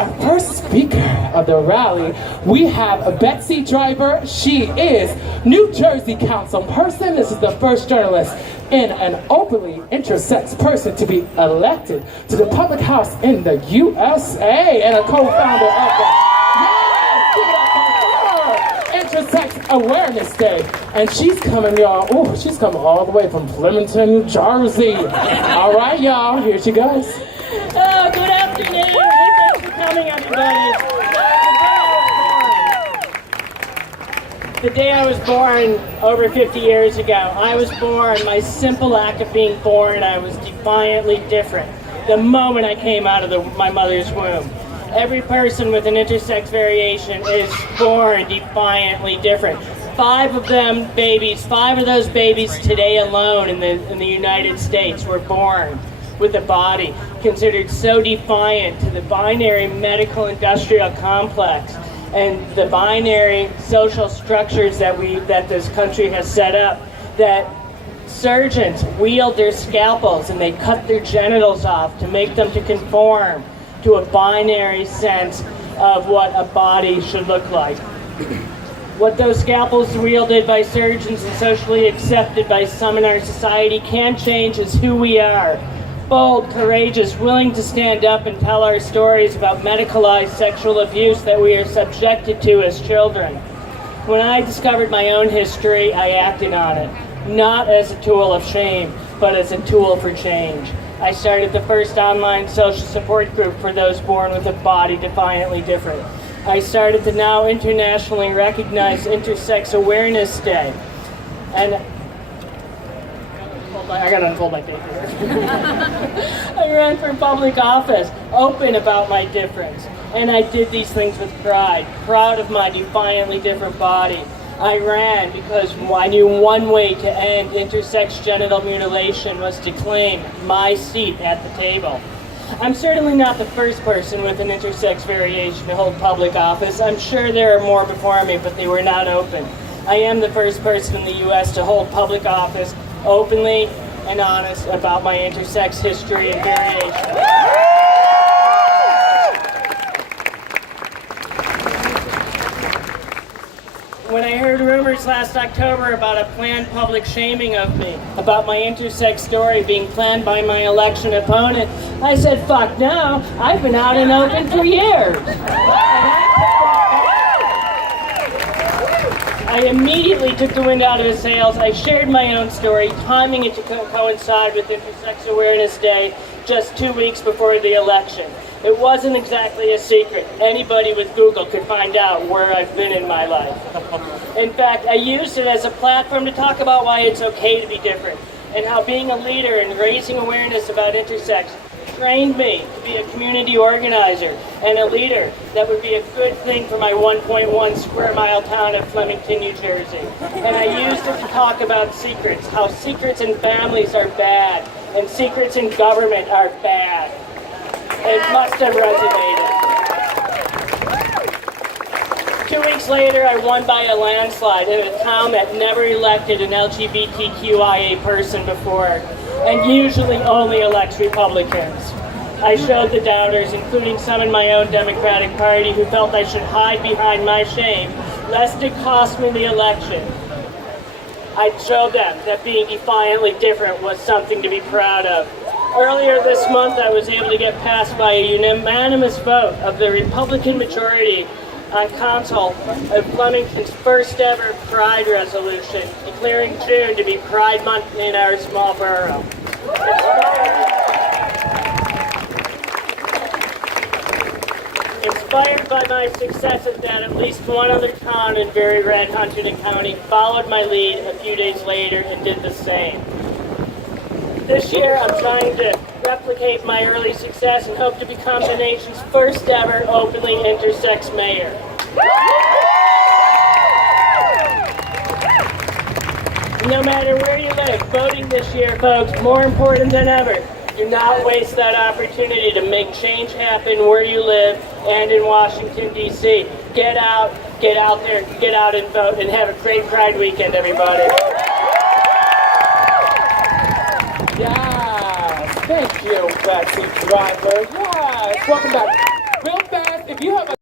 our first speaker of the rally, we have Betsy Driver. She is New Jersey Councilperson. This is the first journalist and an openly intersex person to be elected to the public house in the USA, and a co-founder of the Intersex Awareness Day. And she's coming, y'all. Oh, she's coming all the way from Flemington, New Jersey. All right, y'all, here she goes. Oh, good afternoon. Thanks for coming, everybody. The day I was born over 50 years ago, I was born, my simple act of being born, I was defiantly different. The moment I came out of my mother's womb. Every person with an intersex variation is born defiantly different. Five of those babies today alone in the United States were born with a body considered so defiant to the binary medical industrial complex and the binary social structures that this country has set up, that surgeons wield their scalpels and they cut their genitals off to make them to conform to a binary sense of what a body should look like. What those scalpels wielded by surgeons and socially accepted by some in our society can change is who we are. Bold, courageous, willing to stand up and tell our stories about medicalized sexual abuse that we are subjected to as children. When I discovered my own history, I acted on it, not as a tool of shame, but as a tool for change. I started the first online social support group for those born with a body defiantly different. I started the now internationally recognized Intersex Awareness Day. And I gotta unfold my paper here. I ran for public office, open about my difference. And I did these things with pride, proud of my defiantly different body. I ran because I knew one way to end intersex genital mutilation was to claim my seat at the table. I'm certainly not the first person with an intersex variation to hold public office. I'm sure there are more before me, but they were not open. I am the first person in the U.S. to hold public office openly and honest about my intersex history and variation. When I heard rumors last October about a planned public shaming of me, about my intersex story being planned by my election opponent, I said, fuck no, I've been out and open for years. I immediately took the wind out of his sails. I shared my own story, timing it to coincide with Intersex Awareness Day just 2 weeks before the election. It wasn't exactly a secret. Anybody with Google could find out where I've been in my life. In fact, I used it as a platform to talk about why it's okay to be different, and how being a leader and raising awareness about intersex trained me to be a community organizer and a leader that would be a good thing for my 1.1 square mile town of Flemington, New Jersey. And I used it to talk about secrets, how secrets in families are bad, and secrets in government are bad. It must have resonated. 2 weeks later, I won by a landslide in a town that never elected an LGBTQIA person before, and usually only elects Republicans. I showed the doubters, including some in my own Democratic Party, who felt I should hide behind my shame, lest it cost me the election. I showed them that being defiantly different was something to be proud of. Earlier this month, I was able to get passed by a unanimous vote of the Republican majority on Council of Flemington's first ever Pride resolution, declaring June to be Pride Month in our small borough. Inspired by my successes, that at least one other town in very red Huntington County followed my lead a few days later and did the same. This year, I'm trying to replicate my early success and hope to become the nation's first ever openly intersex mayor. No matter where you live, voting this year, folks, more important than ever. Do not waste that opportunity to make change happen where you live and in Washington, D.C. Get out there, get out and vote, and have a great Pride weekend, everybody. Yes, thank you, Betsy Driver. Yes, welcome back. Real fast. if you have a